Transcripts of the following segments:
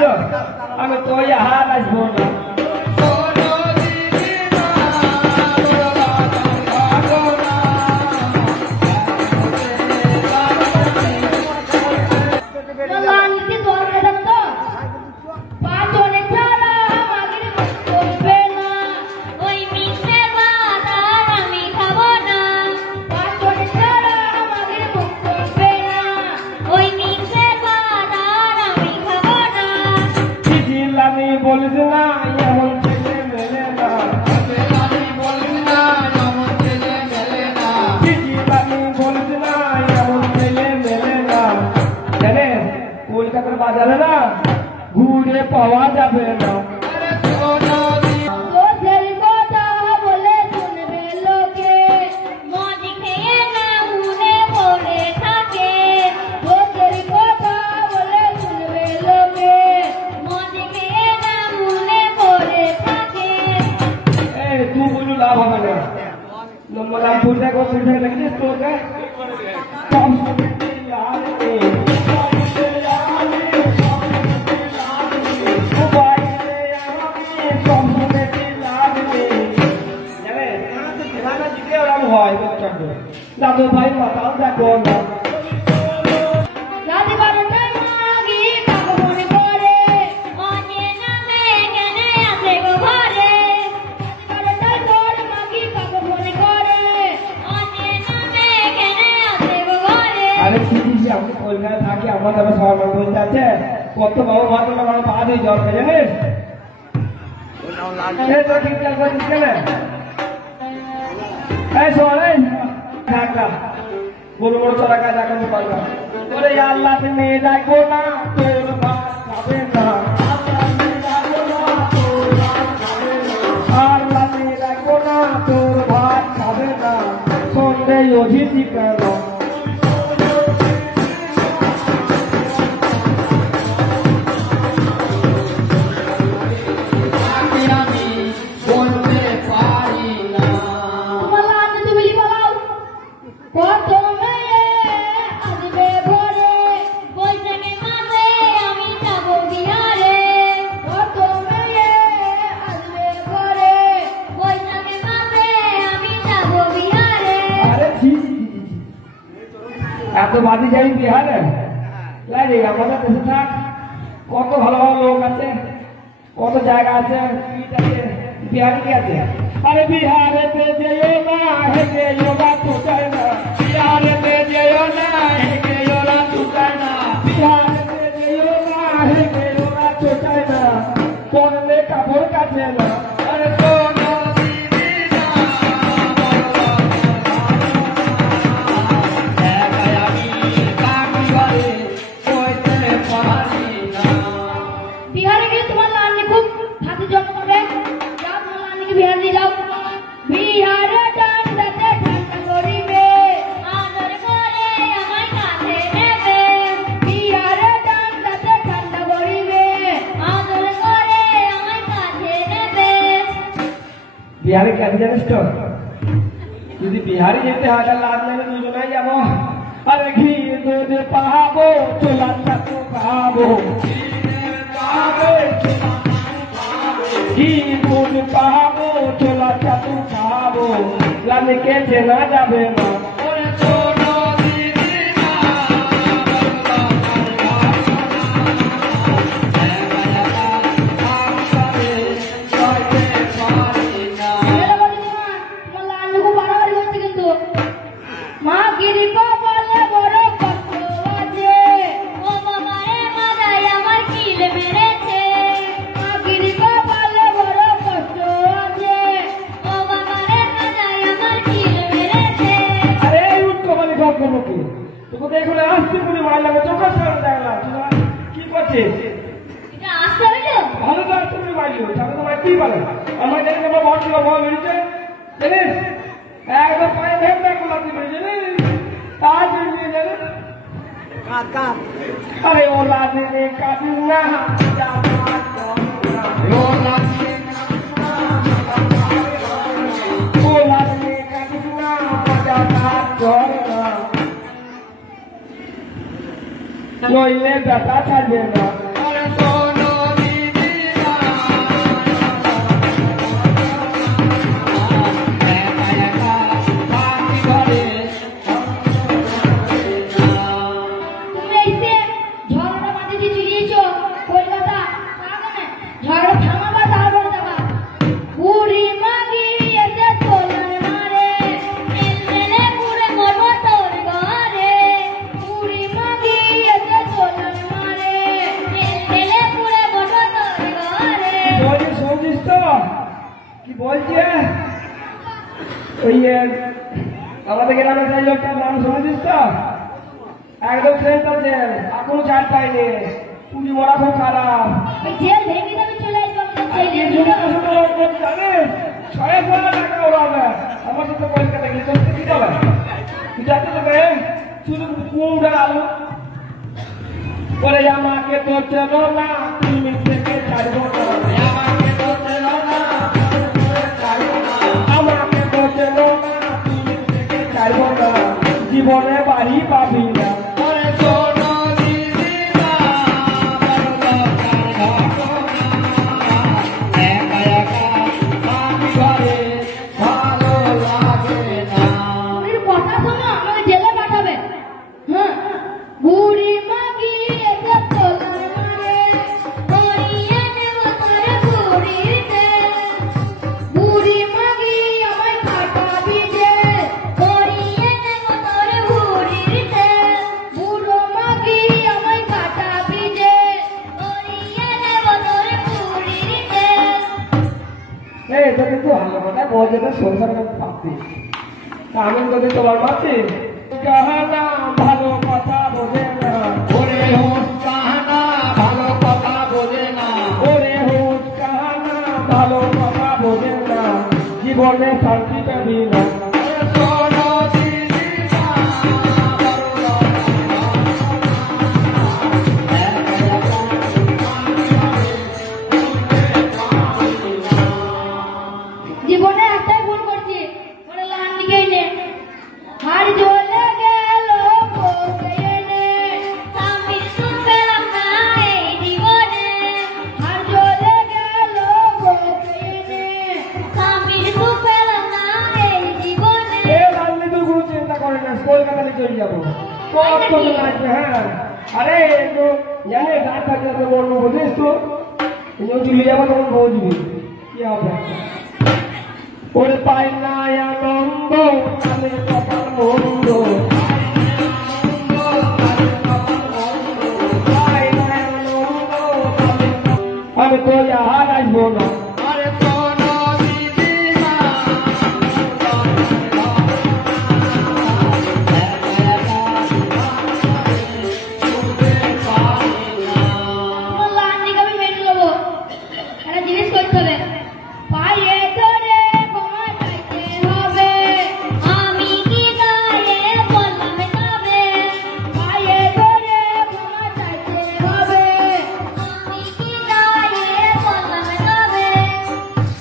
তো আমি তো হাত আসবো না। বলিস না এমন ছেলে মেলে না, বলিস না এমন ছেলে মেলে না, বলিস না এমন ছেলে মেলে না। জানেন কলকাতার বাজারে না ঘুরে পাওয়া যাবে না। দাদু ভাই মাতাল দেখো না। আমি কলকাতায় থাকি, আমার তবে সবার বলতে আছে কত বাবু ভাত আমার পা দিয়ে জল খাই জানিস। বড় বড় চড়া কাজ দেখাতে পারবা ওরে আল্লাহ তুমি দেখো না তোর ভাত খাবে না, আল্লাহ তুমি দেখো না তোর ভাত খাবে না, সন্ধ্যে অজিতি কেন। এত বাদি যাই বিহারে আমাদের দেশে থাক, কত ভালো ভালো লোক আছে, কত জায়গা আছে, বিহারে কি আছে। আরে বিহারেতে যেও না হেগে যোগা টুটায় না, বিহারেতে যেও না হেগে যোগা টুটায় না, বিহারেতে যেও না হেগে যোগা টুটায় না, পরলে কাপড় কাছে না। আরে বিহারে কেন জানিস তো, যদি বিহারে যেতে হয় তাহলে আপনাদের দুজনে যাবো। আরে ঘি দুধ পাবো, চোলা চাটু খাবো, ঘি দুধ পাবো, চোলা চাটু খাবো, লালকে চেনা যাবে না। তোকে দেখুন আসতে পুরি মারলাম, চোখের সামনে দেখলাম কি করছিস। ভালো তো আসতে পুরি মারলি, তাহলে তোমার কি বলে আমার জানি আমার বড় ছিল বল বেরিয়েছে জানিস, একদম পায়ে ভেঙে গোলাপ দিয়ে বেরিয়েছে জানিস, তার বেরিয়ে জানিস। আরে ও লাদিনে কাটিস না, ও লাদিনে কাটিস না, মজা তার চল না, নইলে ব্যথা থাকবে না। কি বলছে ওই আমাদের গ্রামে যাই লোকটা নাম শুনেছিস তো একদম ফ্রেশ আছে এখনো চাল পাইনি পুরি মরা খুব খারাপ ওই জেল ভেঙে যাবে চলে আসবে জানিস 6,000 টাকা ওড়াবে আমার সাথে কলকাতা গেলে তোকে কি দেবে তুই যাচ্ছে তোকে শুধু কুমড়ার আলু বলে আমাকে তো চেনো না তুমি থেকে ছাড়বো না আমাকে তো চেনো না আমাকে তো চেনো না তুমি থেকে ছাড়বো না জীবনে বাড়ি পাবি না কথা শোনো আমাকে জেলে পাঠাবে হ্যাঁ বুড়ি মাগি এসে তোলার মারে করিয়ে নেব তোরে বুড়িতে বুড়ি মাগি আমায় কাটাবি যে করিয়ে নেব তোরে বুড়িতে বুড়ো মাগি আমায় কাটাবি যে করিয়ে নেব তোরে বুড়িতে এই এটা কিন্তু ভালো কথা বলছে না সংসার করতে পারতিস আমি যদি তোমার মাছি কাহানা ভালো কথা বোঝে না ওরে হোস কাহানা ভালো কথা বোঝে না ওরে হোস কাহানা ভালো কথা বোঝে না জীবনে শান্তি পাবি না জীবনে একটাই ভুল করছি ওরা লান্ডিকেই নে হার জ্বলে গেল বউকে এনে স্বামীর সুখ পেলাম না এই জীবনে হার জ্বলে গেল বউকে এনে স্বামীর সুখ পেলাম না এই জীবনে এ লাগলে তুই কোনো চিন্তা করে না কলকাতাতে চলে যাবো কত কত লাগবে হ্যাঁ আরে তো জানে রাত থাকলে তো বলবো বুঝিস তো চলে যাবো তখন বুঝবি কি হবে ওরে পাই না আনন্দ তাহলে কপাল মন্দ আমি তো আর আসবো না তোমার লান্ডিকে আমি মেনে নেবো একটা জিনিস করতে হবে পায়ে ধরে ক্ষমা চাইতে হবে আমি কি গায়ে বললাম তবে পায়ে ধরে ক্ষমা চাইতে হবে আমি কি গায়ে বললাম তবে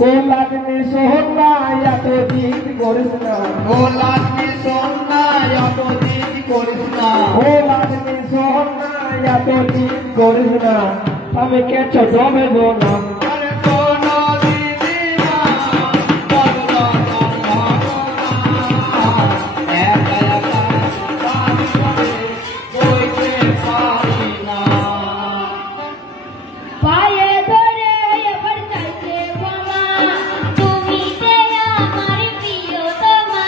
ও লাগনি সোহনা এত দিন করিস না ও লাগনি সোনা এত দিন করিস না ও লাগনি সোহনা এত দিন করিস না আমি কে ছোট বেবো না আরে সোনা দিদি না বলো না একা একা কাজ করে কইতে পারি না পায়ে ধরে এবার চাইতে ক্ষমা তুমি যে আমার প্রিয়তমা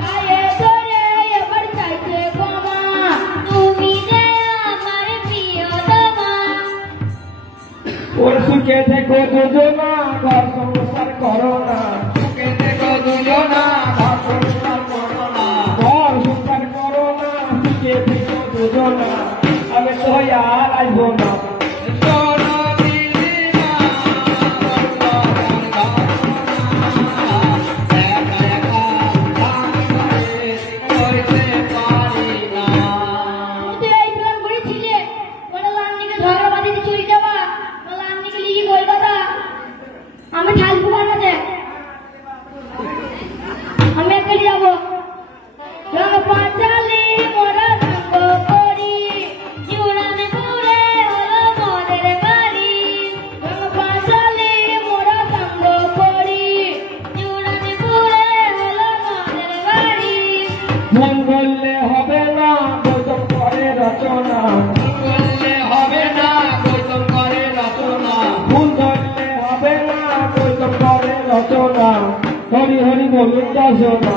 পায়ে ধরে এবার চাইতে ক্ষমা তুমি যে আমার প্রিয়তমা ওর সুখে থেকো দুজনা ঘর সংসার করো না সুখে থেকো দুজনা ঘর সংসার করো না ঘর সংসার করো না সুখে থেকো দুজনা আমি তো আর আসবো না সোনা দিদি না একা একা কাজ করে কইতে পারি না তুই এই প্ল্যান করেছিলে বলে লান্নিকে ঝগড়া বাঁধিয়ে চুরি যাবা বলে লান্নিকে লিখি কলকাতা আমি ঠাকুর বানাতে আমি একা যাবো রঙ পাঁচালি মোরা সঙ্গ করি জুড়ানে পুরে হলো মনের বাড়ি রঙ পাঁচালি মোরা সঙ্গ করি জুড়ানে পুরে হলো মনের বাড়ি মন বললে হবে না গৌতম করে রচনা করলে হবে না গৌতম করে রচনা ভুল ধরলে হবে না গৌতম করে রচনা হরি হরি গোবিন্দ শোনা